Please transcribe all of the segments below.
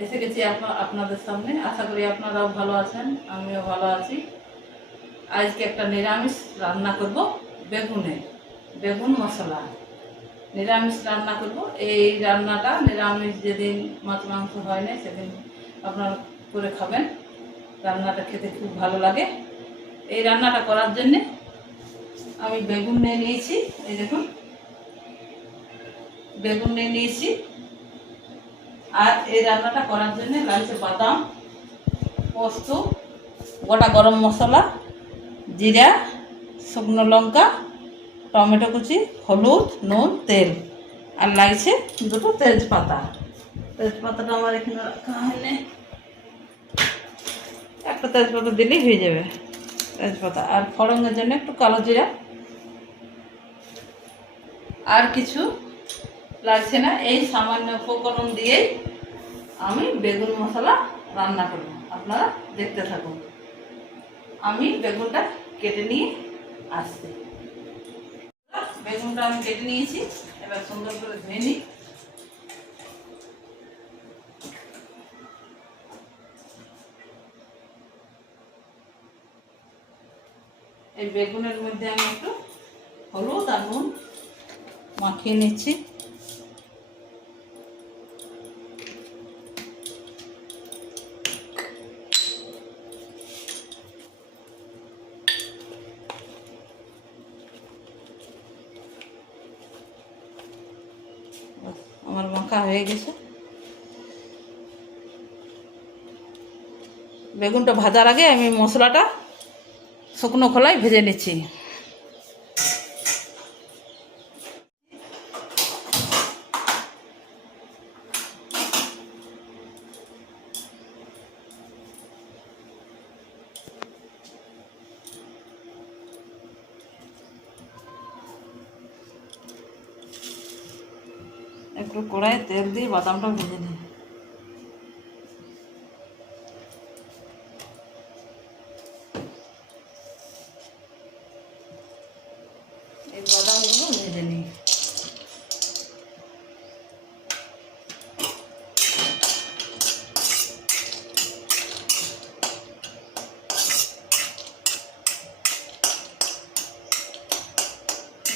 এসে গেছি আপনা- আপনাদের সামনে। আশা করি আপনারাও ভালো আছেন, আমিও ভালো আছি। আজকে একটা নিরামিষ রান্না করব, বেগুনে। বেগুন মশলা। নিরামিষ রান্না করব। এই রান্নাটা নিরামিষ যেদিন মাছ মাংস হয় না সেদিন আপনারা করে খাবেন। রান্নাটা খেতে খুব ভালো লাগে। এই রান্নাটা করার জন্যে আমি বেগুন নিয়ে নিয়েছি, এই দেখুন। বেগুন নিয়ে নিয়েছি। আর এই রান্নাটা করার জন্য লাগছে বাদাম, পোস্ত, গোটা গরম মশলা, জিরা, শুকনো লঙ্কা, টমেটো কুচি, হলুদ, নুন, তেল। আর লাগছে দুটো তেজপাতা। তেজপাতাটা আমার এখানে রাখা হয়নি। একটা তেজপাতা দিলেই হয়ে যাবে তেজপাতা। আর ফড়ঙের জন্য একটু কালো জিরা। আর কিছু লাগছে না, এই সামান্য উপকরণ দিয়েই আমি বেগুন মশলা রান্না করব। আপনারা দেখতে থাকুন। আমি বেগুনটা কেটে নিয়ে আসছি। বেগুনটা আমি কেটে নিয়েছি, এবার সুন্দর করে ধুয়ে নিই। এই বেগুনের মধ্যে আমি একটু হলুদ আর নুন মাখিয়ে নিচ্ছি ব্যাস, আমার মাখা হয়ে গেছে। বেগুনটা ভাজার আগে আমি মশলাটা শুকনো খোলায় ভেজে নিচ্ছি। একটু কড়াইয়ে তেল দিয়ে বাদামটা ভেজে নিই। এই বাদামগুলো নিই।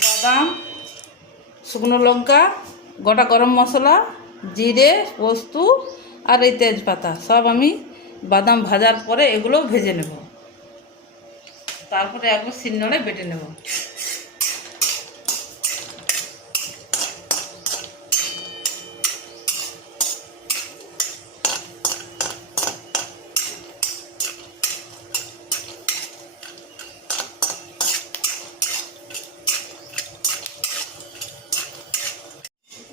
বাদাম শুকনো লঙ্কা গোটা গরম মশলা, জিরে, পোস্ত আর এই তেজপাতা। সব আমি বাদাম ভাজার পরে এগুলো ভেজে নেব। তারপরে একবার শিলনোড়ে বেটে নেব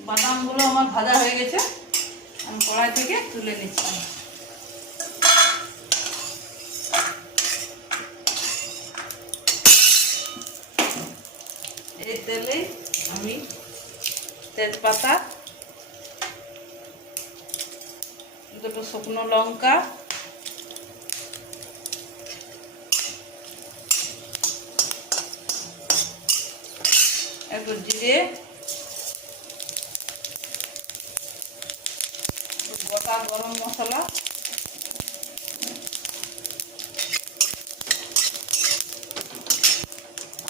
বাদামগুলো আমার ভাজা হয়ে গেছে আমি কড়াই থেকে তুলে নিচ্ছি এই তেলে আমি তেজপাতা দুটো শুকনো লঙ্কা একটু জিরে গোটা গরম মশলা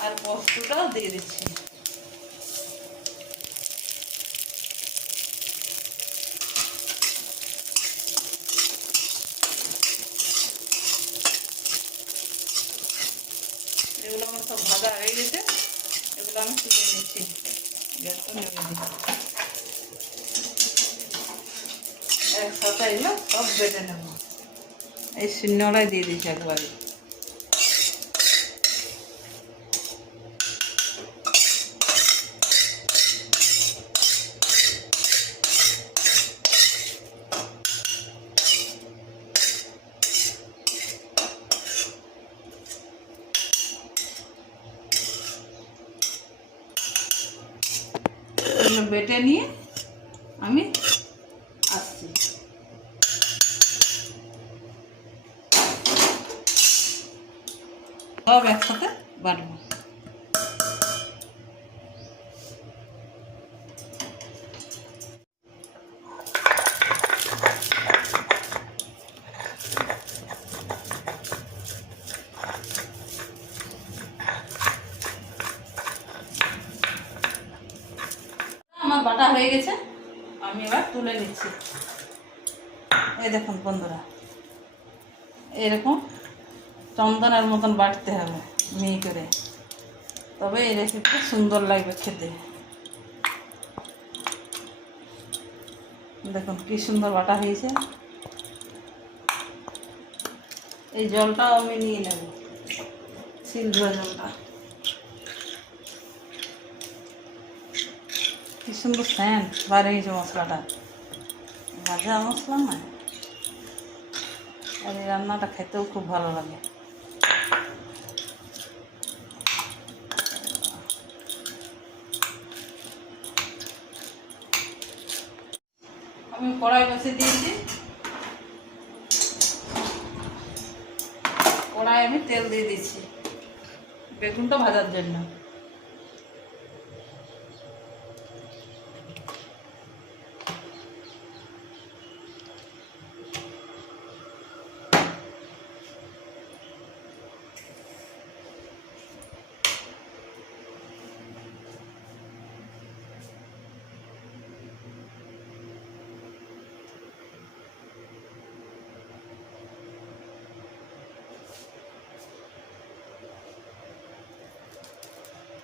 আর পোস্তটাও দিয়ে দিচ্ছি। এগুলো আমার সব ভাজা হয়ে গেছে, এগুলো আমি তুলে নিচ্ছি। গ্যাসটা নেমে দিচ্ছি। একসাথে এগুলো সব বেটে নেব। এই শিলনোড়ায় দিয়ে দিচ্ছি একবারে। এগুলো নিয়ে আমি আসছি। সব একসাথে বাটবো বাটা হয়ে গেছে আমি এবার তুলে নিচ্ছি এই দেখুন বন্ধুরা এরকম চন্দনের মতন বাটতে হবে, মিহি করে। তবে এই রেসিপিটা সুন্দর লাগবে খেতে। দেখুন কি সুন্দর বাটা হয়েছে। এই জলটাও আমি নিয়ে নেব ধোয়া জলটা। কি সুন্দর স্যান্ড বাইরে গেছে মশলাটা। ভাজা মশলা না আর এই রান্নাটা খেতেও খুব ভালো লাগে। আমি কড়াই বসে দিয়েছি কড়াই আমি তেল দিয়ে দিচ্ছি। বেগুনটা ভাজার জন্য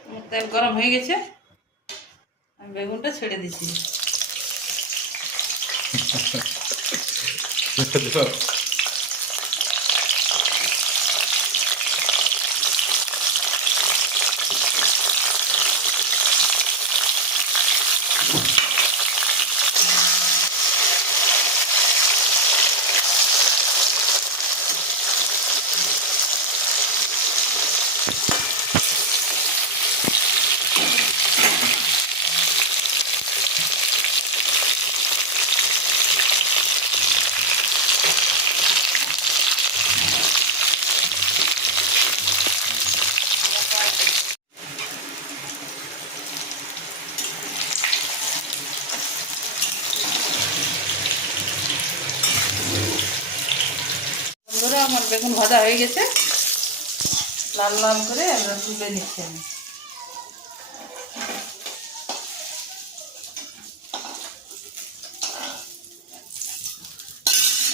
আমার তেল গরম হয়ে গেছে। আমি বেগুনটা ছেড়ে দিচ্ছি বন্ধুরা আমার বেগুন ভাজা হয়ে গেছে। লাল লাল করে আমরা তুলে নিচ্ছি আমি।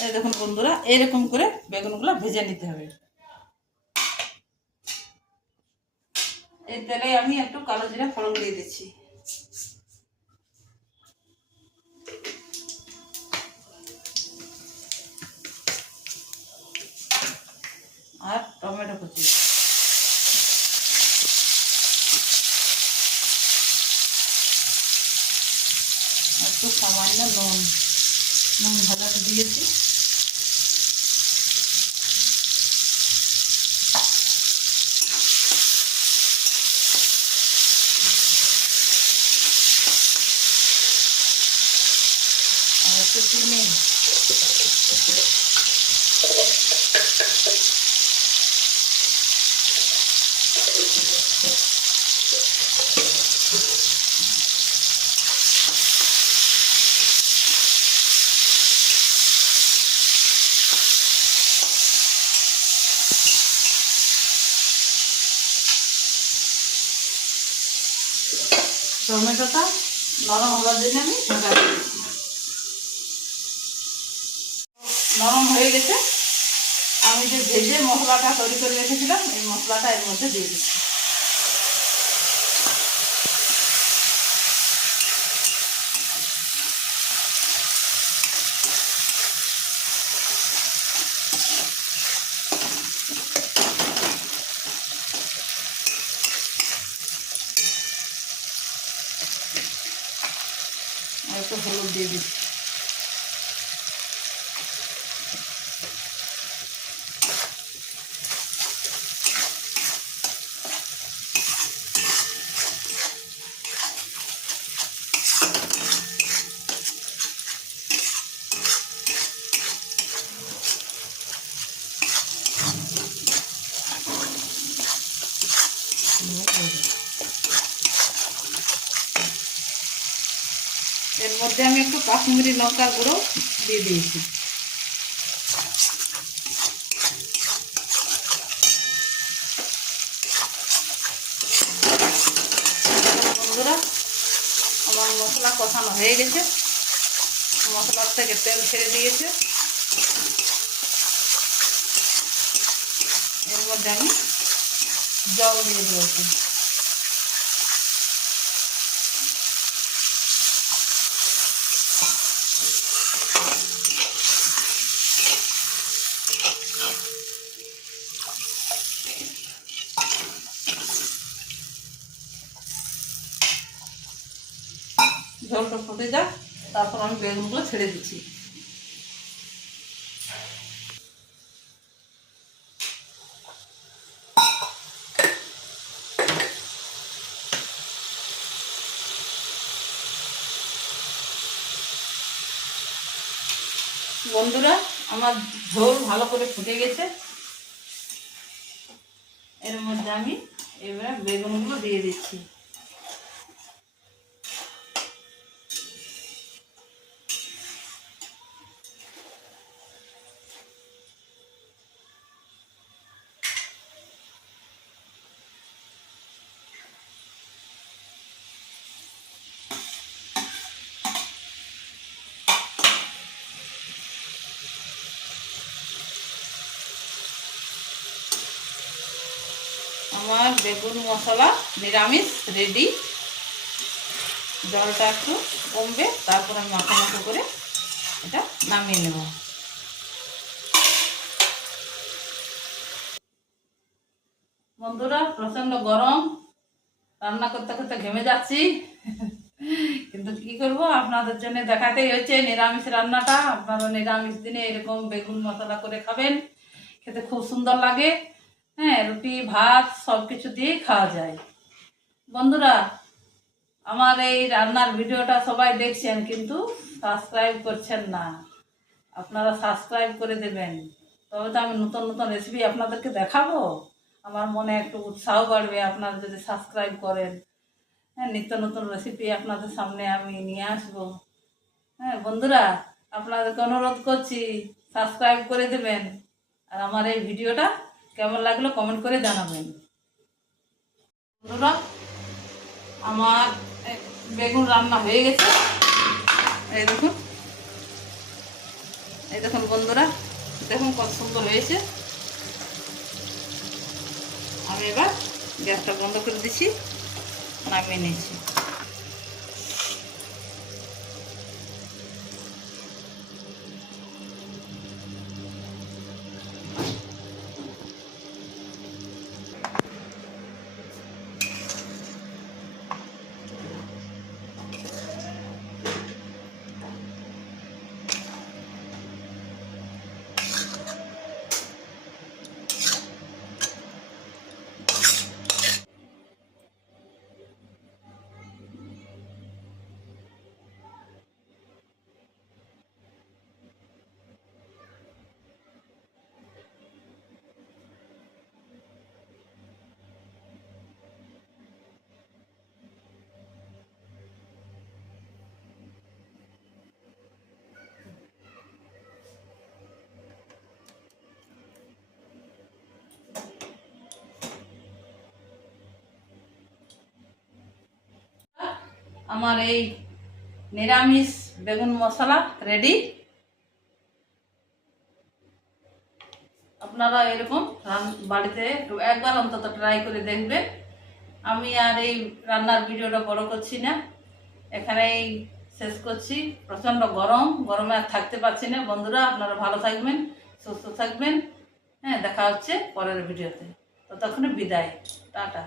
এই দেখুন বন্ধুরা, এরকম করে বেগুনগুলো ভেজে নিতে হবে। এই তেলে আমি একটু কালো জিরা ফোড়ন দিয়ে দিচ্ছি। আর টমেটো কুচি। একটু সামান্য নুন। নুন ভাজাটা দিয়েছি আর একটু চিনি টমেটোটা নরম হওয়ার জন্য আমি ঢাকা দিয়েছি নরম হয়ে গেছে। আমি যে ভেজে মশলাটা তৈরি করে রেখেছিলাম, এই মশলাটা এর মধ্যে দিয়ে দিচ্ছি আর একটু হলুদ দিয়ে দিচ্ছি এর মধ্যে আমি একটু কাশ্মীরি লঙ্কার গুঁড়ো দিয়ে দিয়েছি। আমার মশলা কষানো হয়ে গেছে। মশলার থেকে তেল ছেড়ে দিয়েছে। এর মধ্যে আমি জল দিয়ে দিয়েছি। জলটা ফুটে যাক তারপর আমি বেগুনগুলো ছেড়ে দিচ্ছি। বন্ধুরা, আমার ঝোল ভালো করে ফুটে গেছে। এর মধ্যে আমি এবার বেগুনগুলো দিয়ে দিচ্ছি আমার বেগুন মশলা, নিরামিষ রেডি জলটা একটু কমবে, তারপর আমি মাখো মাখো করে এটা নামিয়ে নেব। বন্ধুরা, প্রচণ্ড গরম। রান্না করতে করতে ঘেমে যাচ্ছি। কিন্তু কি করব, আপনাদের জন্য দেখাতেই হচ্ছে নিরামিষ রান্নাটা। আপনারা নিরামিষ দিনে এরকম বেগুন মশলা করে খাবেন। খেতে খুব সুন্দর লাগে। হ্যাঁ রুটি, ভাত সব কিছু দিয়েই খাওয়া যায়। বন্ধুরা, আমার এই রান্নার ভিডিওটা সবাই দেখছেন, কিন্তু সাবস্ক্রাইব করছেন না। আপনারা সাবস্ক্রাইব করে দেবেন। তবে তো আমি নতুন নতুন রেসিপি আপনাদেরকে দেখাবো। আমার মনে একটু উৎসাহ বাড়বে আপনারা যদি সাবস্ক্রাইব করেন। হ্যাঁ নিত্য নতুন রেসিপি আপনাদের সামনে আমি নিয়ে আসব। হ্যাঁ বন্ধুরা, আপনাদেরকে অনুরোধ করছি সাবস্ক্রাইব করে দেবেন। আর আমার এই ভিডিওটা কেমন লাগল কমেন্ট করে জানাবেন। বন্ধুরা, আমার বেগুন রান্না হয়ে গেছে। এই দেখুন। এই দেখুন বন্ধুরা, দেখুন কত সুন্দর হয়েছে। আমি এবার গ্যাসটা বন্ধ করে দিচ্ছি, নামিয়ে নিয়েছি আমার এই নিরামিষ বেগুন মশলা রেডি আপনারা এরকম বাড়িতে একবার অন্তত ট্রাই করে দেখবেন। আমি আর এই রান্নার ভিডিওটা বড় করছি না। এখানেই শেষ করছি। প্রচণ্ড গরম, গরমে আর থাকতে পারছি না। বন্ধুরা, আপনারা ভালো থাকবেন, সুস্থ থাকবেন। হ্যাঁ দেখা হচ্ছে পরের ভিডিওতে। ততক্ষণে বিদায়। টাটা।